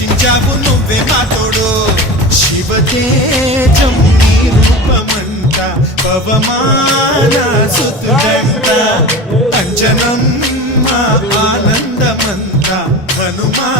రక్షించావు నువ్వే మా తోడు శివతేజం నీ రూపమంట పవమాన సుతుడంట అంజనం మా ఆనందమంత హనుమా